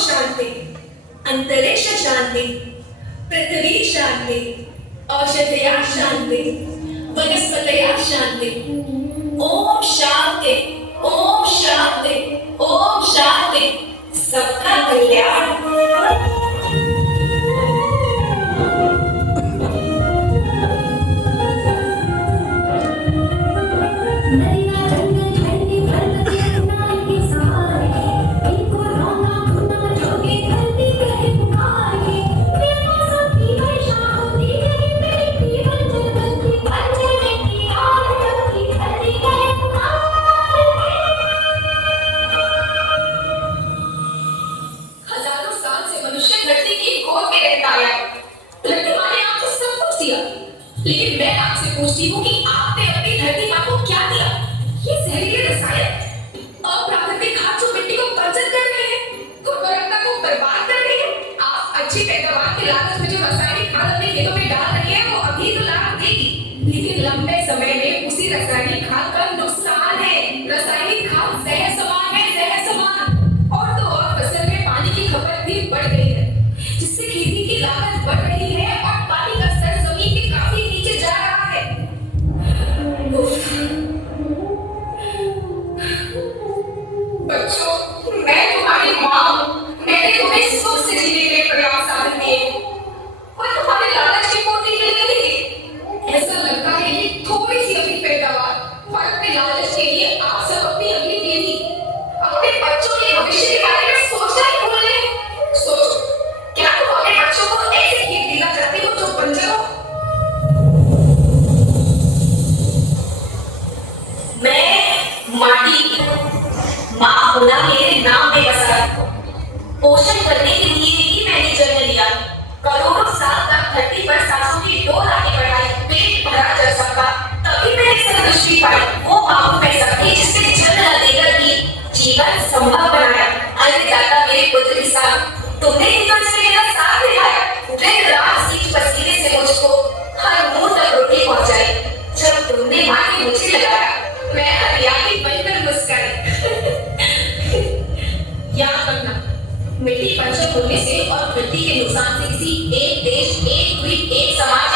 शांति, अंतरिक्ष शांति, पृथ्वी शांति, औषधया शांति, वनस्पतया शांति। ओम शांति, ओम शांति, ओम शांति। सबका कल्याण। लेकिन मैं आपसे पूछती हूँ कि आपने अपनी धरती माँ को क्या दिया? ये जहरीले रसायन, अप्राकृतिक खाद जो मिट्टी को बंजर कर रहे हैं, उर्वरकता को बर्बाद कर रहे हैं। आप अच्छी पैदावार की लागत में जो रासायनिक खाद अपने खेतों में डाल रही है, वो अभी तो लाभ देगी, लेकिन लंबे समय में उसी रासायनिक खाद का नुकसान है। रासायनिक खाद जहर समान है, जहर समान। और तो और फसल में पानी की खपत भी बढ़ गई है, जिससे खेती की लागत बढ़ रही है और पानी का स्तर जमीन के काफी नीचे जा रहा है। बच्चों, मैं तुम्हारी माँ हूँ। मैंने तुम्हें सुख से जीने के प्रयास साधन दिए, और तुम्हारे लालच की पूर्ति के लिए नहीं। ऐसा लगता है कि थोड़ी सी अपनी पैदावार और अपने लालच के लिए आप सब अपनी अगली पीढ़ी, अपने बच्चों के भविष्य के बारे में सोचना ही भूल गए। सोचो, क्या तुम अपने बच्चों को ऐसे खेत देना चाहते हो जो बंजर हो? मैं माटी, माँ होना मेरे नाम पे बसा है। पोषण करने के लिए ही मैंने जन्म लिया। करोड़ों साल तक धरती पर सांसों की डोर आगे बढ़ाई, पेट भरा जल सका, तभी मैंने संतुष्टि पाई। वो माँ मैं सकती जिसने जन्म न देकर भी जीवन संभव बनाया। अन्नदाता मेरे पुत्र किसान, तुमने इन वर्ष में मेरा साथ दिखाया। दिन रात सीख पसीने से मुझको हर मुंह तक रोटी पहुंचाई। जब तुमने माँ के मुझे लगाया, मैं हरियाली बनकर मुस्कुराई। याद रखना, मिट्टी बंजर होने से और मिट्टी के नुकसान से किसी एक देश, एक द्वीप, एक समाज